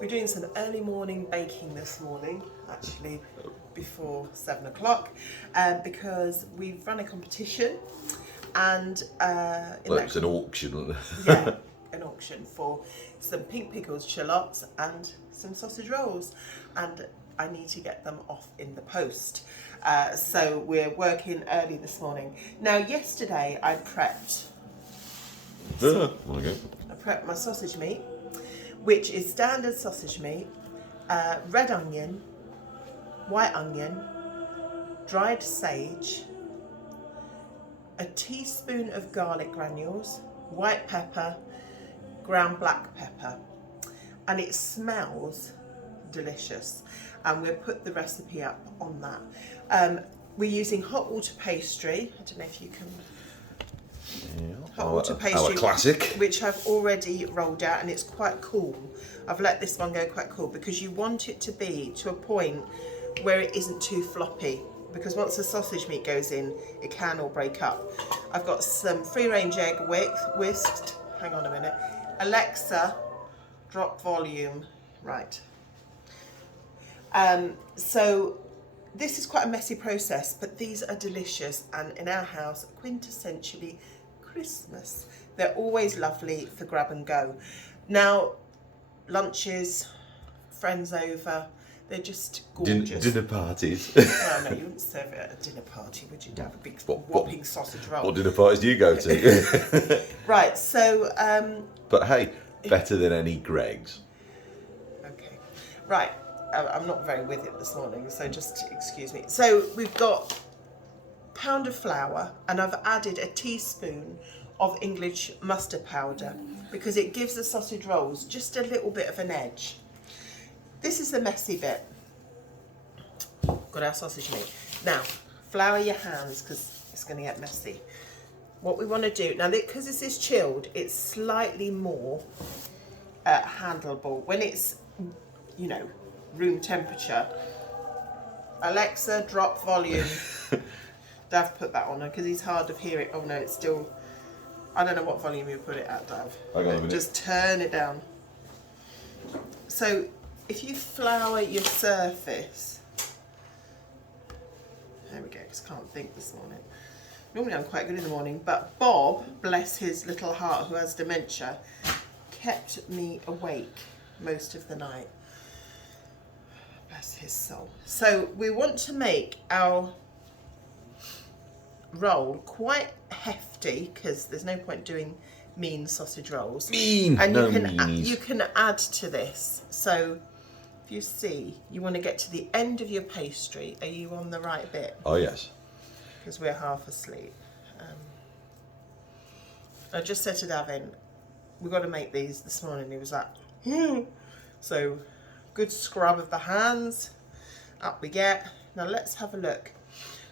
We're doing some early morning baking this morning, actually before 7 o'clock, because we've run a competition and it's an auction. yeah, an auction for some pink pickles, shallots and some sausage rolls, and I need to get them off in the post. So we're working early this morning. Now yesterday I prepped I prepped my sausage meat, which is standard sausage meat, red onion, white onion, dried sage, a teaspoon of garlic granules, white pepper, ground black pepper, and it smells delicious, and we'll put the recipe up on that. We're using hot water pastry. I don't know if you can. Hot water pastry, our classic, which I've already rolled out, and it's quite cool. I've let this one go quite cool because you want it to be to a point where it isn't too floppy, because once the sausage meat goes in, it can all break up. I've got some free range egg whisked. Hang on a minute. Alexa, drop volume. Right. So this is quite a messy process, but these are delicious, and in our house, quintessentially Christmas. They're always lovely for grab and go. Now, lunches, friends over, they're just gorgeous. Dinner parties. Well, no, you wouldn't serve it at a dinner party, would you? To have a big whopping sausage roll. What dinner parties do you go to? Right, so... but hey, better than any Greg's. Okay, right. I'm not very with it this morning, so just excuse me. So we've got a pound of flour, and I've added a teaspoon of English mustard powder because it gives the sausage rolls just a little bit of an edge. This is the messy bit. Got our sausage meat. Now, flour your hands because it's going to get messy. What we want to do, now because this is chilled, it's slightly more handleable. When it's, you know, room temperature. Alexa, drop volume. Dav put that on her because he's hard of hearing. Oh no, it's still, I don't know what volume you put it at, Dav. Hang on a minute. Just turn it down. So if you flour your surface, there we go, just can't think this morning. Normally I'm quite good in the morning, but Bob, bless his little heart who has dementia, kept me awake most of the night. Bless his soul. So we want to make our roll quite hefty because there's no point doing mean sausage rolls. And you can add to this. So if you see, you want to get to the end of your pastry. Are you on the right bit? Oh yes. Because we're half asleep. I just said to Davin, we've got to make these this morning. He was like, So good scrub of the hands. Up we get. Now let's have a look.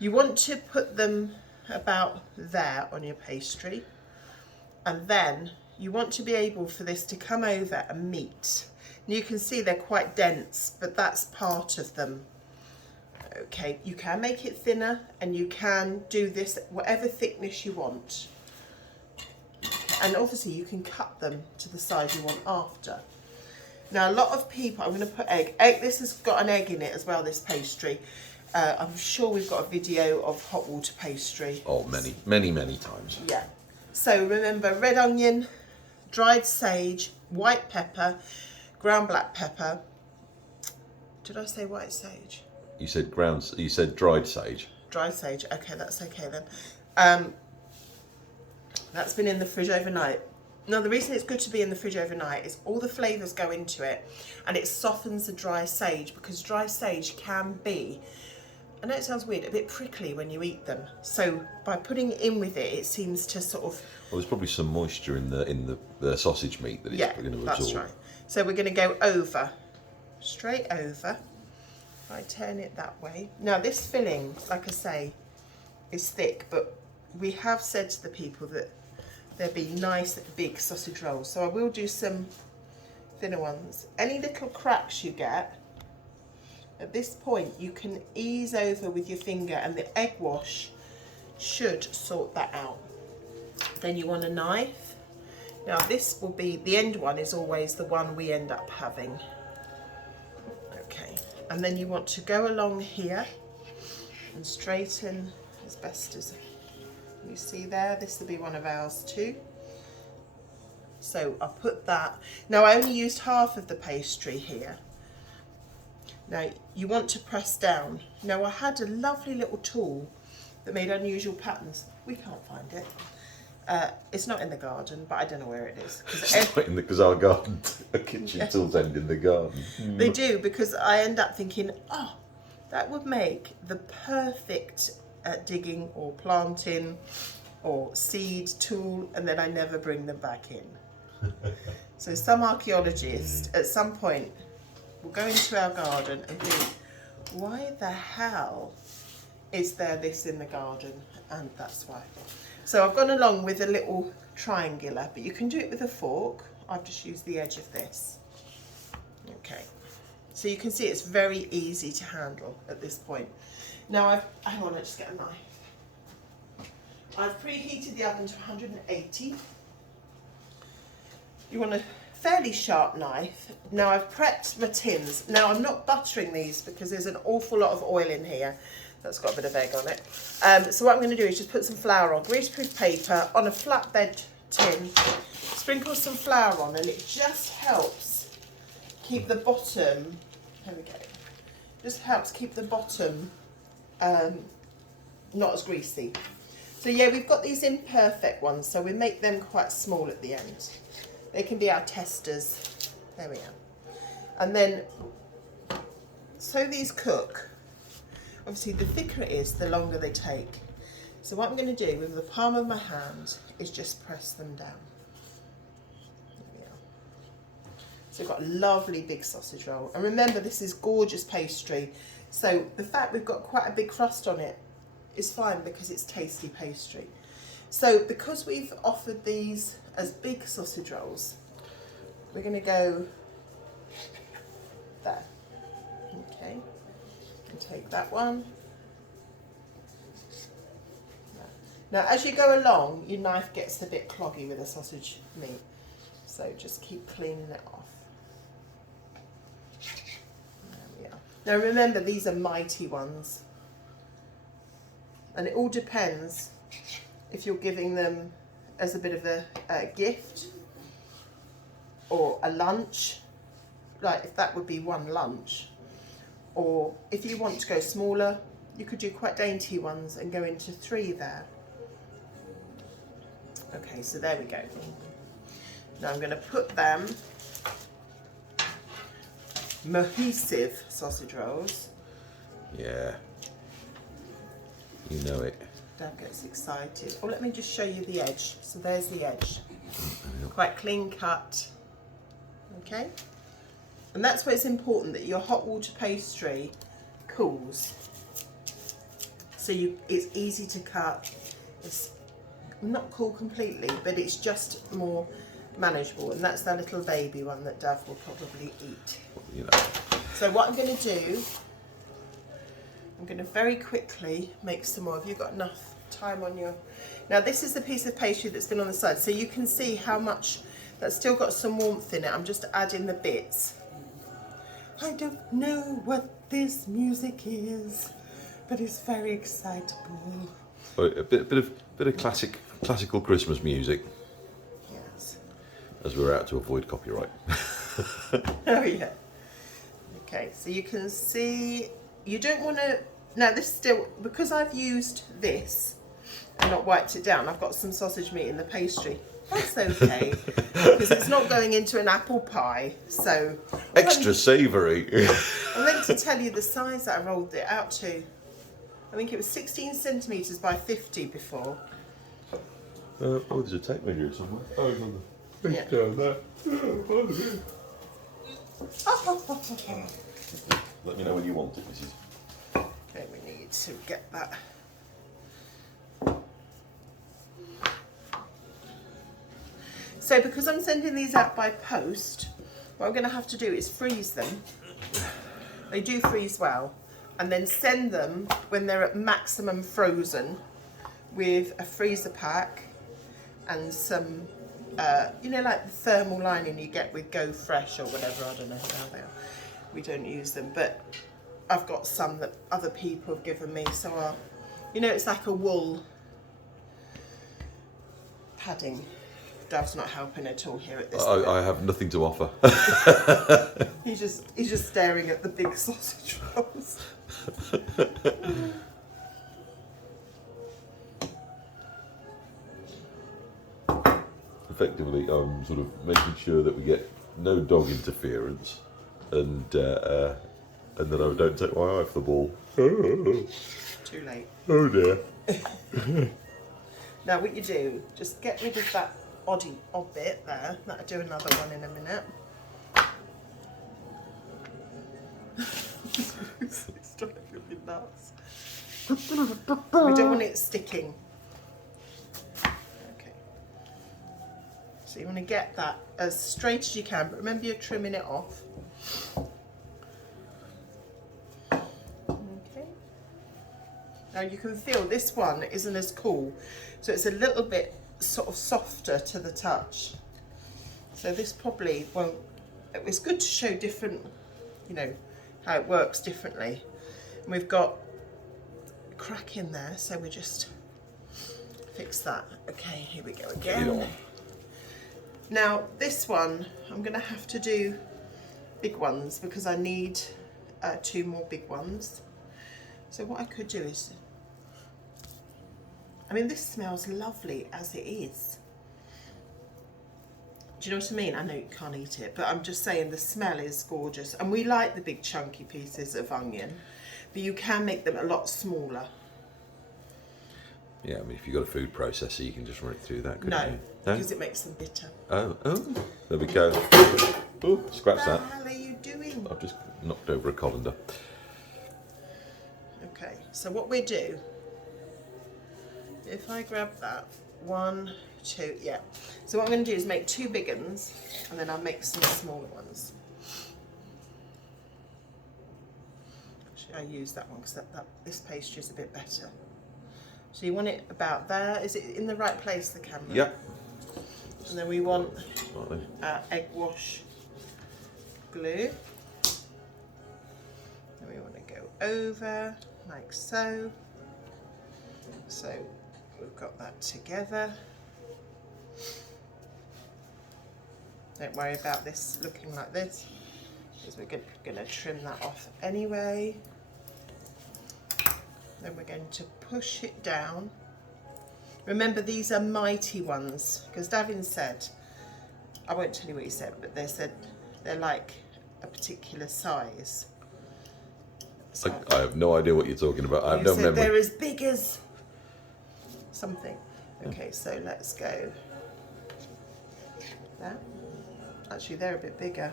You want to put them about there on your pastry. And then you want to be able for this to come over and meet. And you can see they're quite dense, but that's part of them. Okay, you can make it thinner and you can do this whatever thickness you want. And obviously you can cut them to the size you want after. Now a lot of people, I'm going to put egg. This has got an egg in it as well, this pastry. I'm sure we've got a video of hot water pastry. Oh, many times. Yeah. So remember, red onion, dried sage, white pepper, ground black pepper. Did I say white sage? You said you said dried sage. Dried sage, okay, that's okay then. That's been in the fridge overnight. Now the reason it's good to be in the fridge overnight is all the flavours go into it and it softens the dry sage, because dry sage can be, I know it sounds weird, a bit prickly when you eat them. So by putting it in with it, it seems to sort of... Well, there's probably some moisture in the sausage meat that it's going to absorb. That's right. So we're going to go over, straight over. If I turn it that way. Now this filling, like I say, is thick, but we have said to the people that there'll be nice big sausage rolls. So I will do some thinner ones. Any little cracks you get, at this point you can ease over with your finger and the egg wash should sort that out. Then you want a knife. Now this will be, the end one is always the one we end up having. And then you want to go along here and straighten as best as you see there. This will be one of ours too. So I'll put that. Now I only used half of the pastry here. Now you want to press down. Now I had a lovely little tool that made unusual patterns. We can't find it. It's not in the garden, but I don't know where it is. Because our garden, our kitchen tools end in the garden. They do, because I end up thinking, oh, that would make the perfect digging or planting or seed tool, and then I never bring them back in. So some archaeologist at some point will go into our garden and think, why the hell is there this in the garden? And that's why. So I've gone along with a little triangular, but you can do it with a fork. I've just used the edge of this. Okay, so you can see it's very easy to handle at this point. Now hang on, let's just get a knife. I've preheated the oven to 180. You want a fairly sharp knife. Now I've prepped my tins. Now I'm not buttering these because there's an awful lot of oil in here. That's got a bit of egg on it. So what I'm going to do is just put some flour on, greaseproof paper on a flatbed tin, sprinkle some flour on, and it just helps keep the bottom, there we go, just helps keep the bottom not as greasy. So yeah, we've got these imperfect ones, so we make them quite small at the end. They can be our testers. There we are. And then, so these cook. Obviously, the thicker it is, the longer they take. So what I'm going to do with the palm of my hand is just press them down. There we are. So we've got a lovely big sausage roll. And remember, this is gorgeous pastry. So the fact we've got quite a big crust on it is fine because it's tasty pastry. So because we've offered these as big sausage rolls, we're going to go there. Okay. And take that one. Now as you go along, your knife gets a bit cloggy with the sausage meat, so just keep cleaning it off. There we are. Now remember, these are mighty ones, and it all depends if you're giving them as a bit of a gift or a lunch, like if that would be one lunch. Or if you want to go smaller, you could do quite dainty ones and go into 3 there. Okay, so there we go. Now I'm going to put them, Mohesive sausage rolls. Yeah. You know it. Dad gets excited. Oh, let me just show you the edge. So there's the edge. Quite clean cut. Okay. And that's where it's important that your hot water pastry cools. So it's easy to cut. It's not cool completely, but it's just more manageable. And that's that little baby one that Dav will probably eat. You know. So what I'm going to do, I'm going to very quickly make some more. Have you got enough time on your... Now this is the piece of pastry that's been on the side. So you can see how much that's still got some warmth in it. I'm just adding the bits. I don't know what this music is, but it's very excitable. A bit of classical Christmas music. Yes. As we're out to avoid copyright. Oh yeah. Okay, so you can see, you don't want to, now this still, because I've used this and not wiped it down, I've got some sausage meat in the pastry. That's okay, because it's not going into an apple pie, so... Extra savoury. I meant to tell you the size that I rolled it out to. I think it was 16 centimetres by 50 before. Oh, there's a tape measure somewhere. Oh, it's on the Yeah. down there. Let me know when you want it, Mrs. Okay, we need to get that. So because I'm sending these out by post, what I'm going to have to do is freeze them. They do freeze well. And then send them when they're at maximum frozen with a freezer pack and some, you know, like the thermal lining you get with Go Fresh or whatever. I don't know how they are. We don't use them. But I've got some that other people have given me, so I'll, you know, it's like a wool padding. Dav's not helping at all here at this point. I have nothing to offer. He's just staring at the big sausage rolls. Effectively, I'm sort of making sure that we get no dog interference, and that I don't take my eye off the ball. Too late. Oh dear. Now what you do, just get rid of that odd bit there. That'll do another one in a minute. It's driving me nuts. We don't want it sticking. Okay. So you want to get that as straight as you can, but remember you're trimming it off. Okay. Now you can feel this one isn't as cool, so it's a little bit sort of softer to the touch. So this probably won't, it's good to show different, you know, how it works differently. And we've got a crack in there, so we just fix that. Okay, here we go again. Now this one, I'm gonna have to do big ones because I need 2 more big ones. So what I could do is, I mean, this smells lovely as it is. Do you know what I mean? I know you can't eat it, but I'm just saying the smell is gorgeous. And we like the big chunky pieces of onion, but you can make them a lot smaller. Yeah, I mean, if you've got a food processor, you can just run it through that, couldn't No, you? because it makes them bitter. Oh, there we go. Oh, scratch What that. the hell are you doing? I've just knocked over a colander. Okay, so what we do, if I grab that, 1, 2, yeah. So what I'm going to do is make 2 big ones, and then I'll make some smaller ones. Actually, I use that one because this pastry is a bit better. So you want it about there. Is it in the right place, the camera? Yeah. And then we want Slightly. egg wash glue. And we want to go over like so. So we've got that together. Don't worry about this looking like this, because we're going to trim that off anyway. Then we're going to push it down. Remember, these are mighty ones, because Davin said, I won't tell you what he said, but they said they're like a particular size. So I have no idea what you're talking about. I have no memory. they're as big as something. Okay, so let's go there. Actually, they're a bit bigger.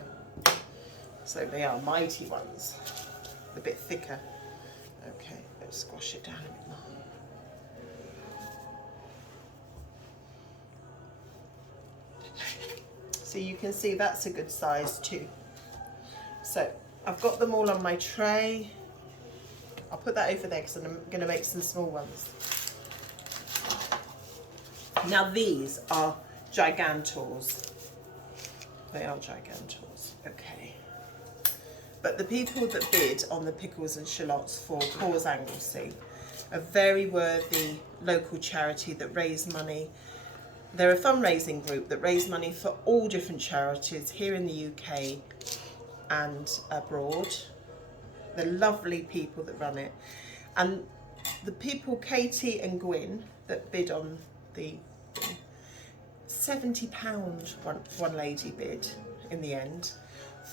So they are mighty ones, a bit thicker. Okay, let's squash it down a bit more. So you can see that's a good size too. So I've got them all on my tray. I'll put that over there because I'm going to make some small ones. Now these are gigantors. They are gigantors, okay. But the people that bid on the pickles and shallots for Cause Anglesey, a very worthy local charity that raise money. They're a fundraising group that raise money for all different charities here in the UK and abroad. The lovely people that run it. And the people, Katie and Gwyn, that bid on the thing, £70 one lady bid in the end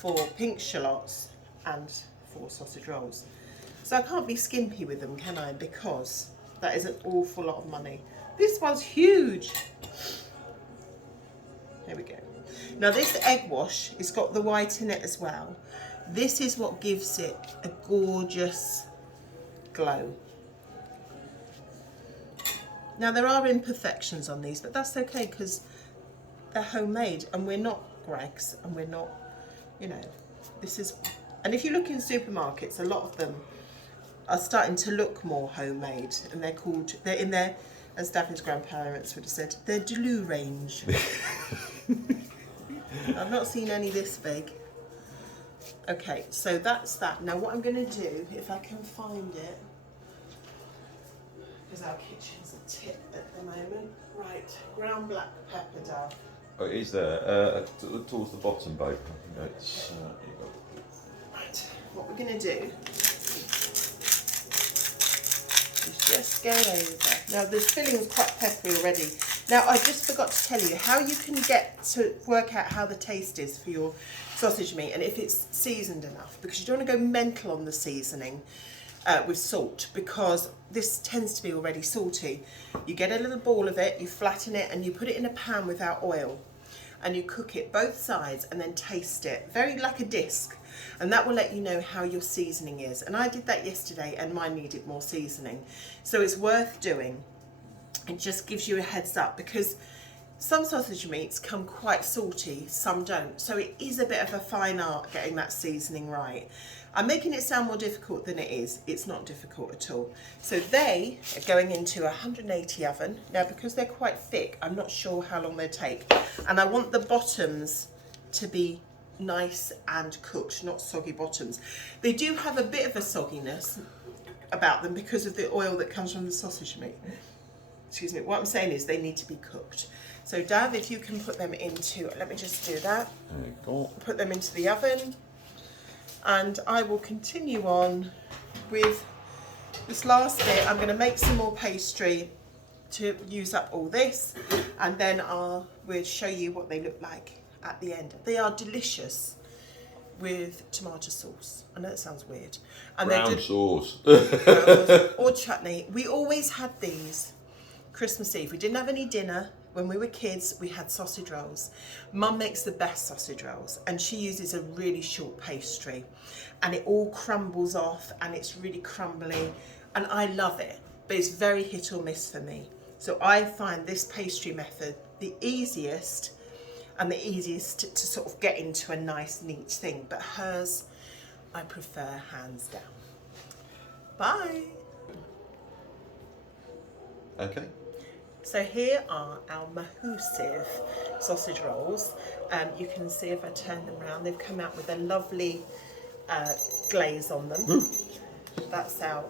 for pink shallots and 4 sausage rolls. So I can't be skimpy with them, can I? Because that is an awful lot of money. This one's huge. There we go. Now this egg wash, it's got the white in it as well. This is what gives it a gorgeous glow. Now there are imperfections on these, but that's okay because they're homemade and we're not Greggs and we're not, you know, this is, and if you look in supermarkets, a lot of them are starting to look more homemade and they're called, they're in their, as Davin's grandparents would have said, their Delou range. I've not seen any this big. Okay, so that's that. Now what I'm going to do, if I can find it, because our kitchen's a tip at the moment. Right, ground black pepper, Dove. Oh, it is there, towards the bottom, babe. No, it's, Right, what we're going to do is just go over. Now this filling is quite peppery already. Now I just forgot to tell you how you can get to work out how the taste is for your sausage meat and if it's seasoned enough, because you don't want to go mental on the seasoning with salt, because this tends to be already salty. You get a little ball of it, you flatten it and you put it in a pan without oil and you cook it both sides and then taste it, very like a disc, and that will let you know how your seasoning is. And I did that yesterday and mine needed more seasoning, so it's worth doing. It just gives you a heads up, because some sausage meats come quite salty, some don't, so it is a bit of a fine art getting that seasoning right. I'm making it sound more difficult than it is. It's not difficult at all. So they are going into a 180 oven. Now because they're quite thick, I'm not sure how long they take, and I want the bottoms to be nice and cooked, not soggy bottoms. They do have a bit of a sogginess about them because of the oil that comes from the sausage meat. Excuse me, what I'm saying is they need to be cooked. So Dav, if you can put them into, let me just do that. there you go. Put them into the oven, and I will continue on with this last bit. I'm going to make some more pastry to use up all this, and then we'll show you what they look like at the end. They are delicious with tomato sauce. I know that sounds weird. And Brown sauce. or chutney. We always had these Christmas Eve. We didn't have any dinner. When we were kids, we had sausage rolls. Mum makes the best sausage rolls, and she uses a really short pastry, and it all crumbles off and it's really crumbly, and I love it, but it's very hit or miss for me. So I find this pastry method the easiest, and the easiest to sort of get into a nice neat thing, but hers I prefer hands down. Bye. Okay. So here are our mahusive sausage rolls. You can see if I turn them around, they've come out with a lovely glaze on them. That's out.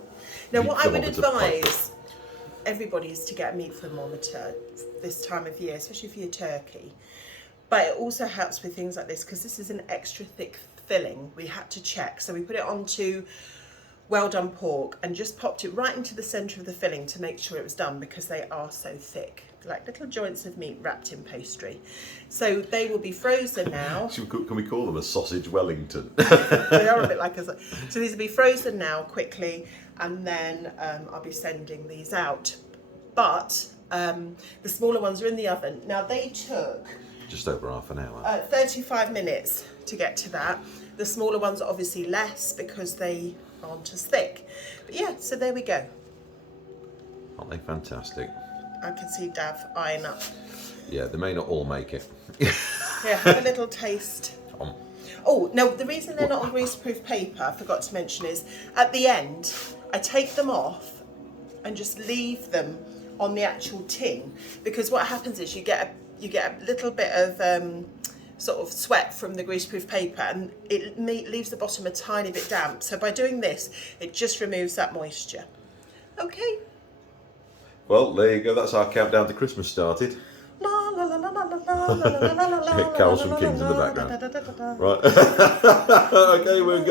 Now what I would advise everybody is to get a meat thermometer this time of year, especially for your turkey. But it also helps with things like this, because this is an extra thick filling. We had to check, so we put it onto well done pork and just popped it right into the centre of the filling to make sure it was done, because they are so thick, like little joints of meat wrapped in pastry. So they will be frozen now. Can we call them a sausage Wellington? They are a bit like so these will be frozen now quickly, and then I'll be sending these out. But the smaller ones are in the oven. Now they took Just over half an hour. 35 minutes to get to that. The smaller ones are obviously less because they aren't as thick. But yeah, so there we go. Aren't they fantastic? I can see Dav eyeing up. Yeah, they may not all make it. Here, have a little taste. Oh, no, the reason they're not on greaseproof paper, I forgot to mention, is at the end, I take them off and just leave them on the actual tin, because what happens is you get a little bit of sort of sweat from the greaseproof paper, and it leaves the bottom a tiny bit damp. So by doing this, it just removes that moisture. Okay. Well, there you go. That's our countdown to Christmas started. Carols from Kings in the background. Right. Okay, we're